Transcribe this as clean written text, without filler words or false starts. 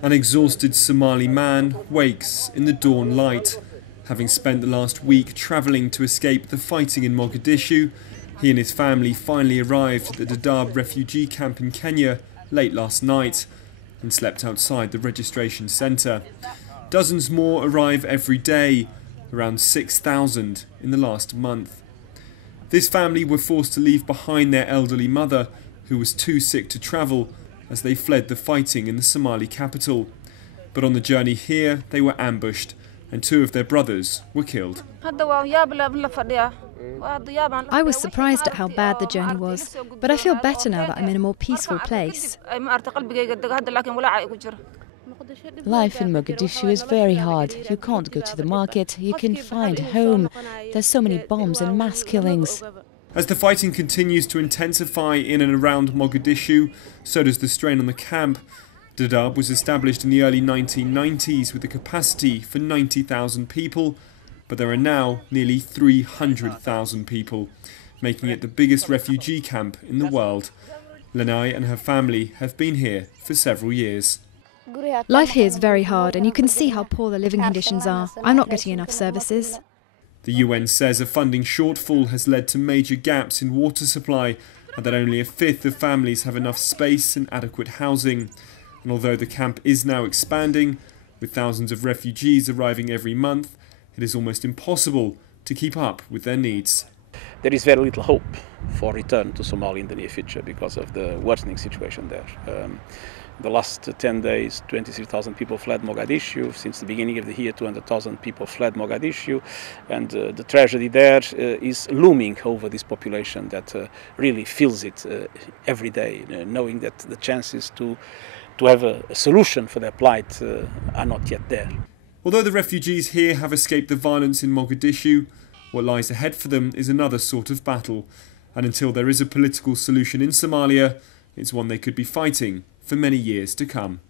An exhausted Somali man wakes in the dawn light. Having spent the last week travelling to escape the fighting in Mogadishu, he and his family finally arrived at the Dadaab refugee camp in Kenya late last night and slept outside the registration centre. Dozens more arrive every day, around 6,000 in the last month. This family were forced to leave behind their elderly mother, who was too sick to travel, as they fled the fighting in the Somali capital. But on the journey here, they were ambushed, and 2 of their brothers were killed. I was surprised at how bad the journey was, but I feel better now that I'm in a more peaceful place. Life in Mogadishu is very hard. You can't go to the market, you can't find a home. There's so many bombs and mass killings. As the fighting continues to intensify in and around Mogadishu, so does the strain on the camp. Dadaab was established in the early 1990s with a capacity for 90,000 people, but there are now nearly 300,000 people, making it the biggest refugee camp in the world. Lanai and her family have been here for several years. Life here is very hard, and you can see how poor the living conditions are. I'm not getting enough services. The UN says a funding shortfall has led to major gaps in water supply and that only a fifth of families have enough space and adequate housing. And although the camp is now expanding, with thousands of refugees arriving every month, it is almost impossible to keep up with their needs. There is very little hope for return to Somalia in the near future because of the worsening situation there. The last 10 days, 23,000 people fled Mogadishu. Since the beginning of the year, 200,000 people fled Mogadishu. And the tragedy there is looming over this population that really feels it every day, knowing that the chances to have a solution for their plight are not yet there. Although the refugees here have escaped the violence in Mogadishu, what lies ahead for them is another sort of battle. And until there is a political solution in Somalia, it's one they could be fighting for many years to come.